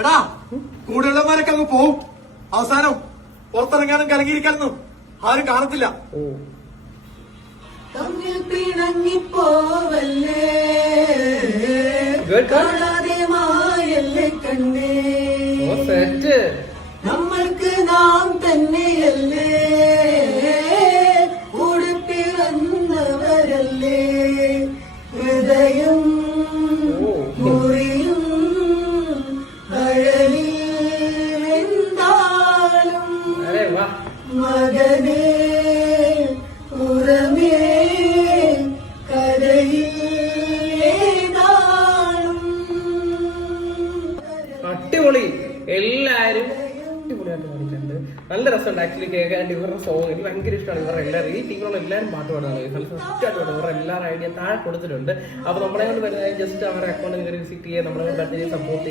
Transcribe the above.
എടാ കൂടെയുള്ളവന്മാരൊക്കെ അങ്ങ് പോവും. അവസാനം പുറത്തിറങ്ങാനും കലങ്ങിയിരിക്കാനൊന്നും ആരും കാണത്തില്ല. തമ്മിൽ പിണങ്ങിപ്പോവല്ലേ കാണാതെ മായല്ലേ കണ്ണേ, നമ്മൾക്ക് നാം തന്നെയല്ലേ കൂടെ പിറന്നവരല്ലേ, ഹൃദയം മുറിയും അഴലിൽ എന്താലും മകനേ പുറമേ അടിപൊളി. എല്ലാരും അടിപൊളിയായിട്ട് പാടിയിട്ടുണ്ട്. നല്ല രസമുണ്ട് ആക്ച്വലി കേൾക്കാൻ. ഇവരുടെ സോങ് എനിക്ക് ഭയങ്കര ഇഷ്ടമാണ്. ഇവരുടെ എല്ലാവരും ഈ ടീമുള്ള എല്ലാവരും പാട്ട് പാടുന്നത് നല്ല സെറ്റായിട്ട് പാടും. ഇവരുടെ എല്ലാവരും ഐഡിയ താഴെ കൊടുത്തിട്ടുണ്ട്. അപ്പൊ നമ്മളെ കൊണ്ട് വരുന്നത് ജസ്റ്റ് അവരുടെ അക്കൗണ്ട് വിസിറ്റ് ചെയ്യുക, നമ്മളെ കൊണ്ട് സപ്പോർട്ട്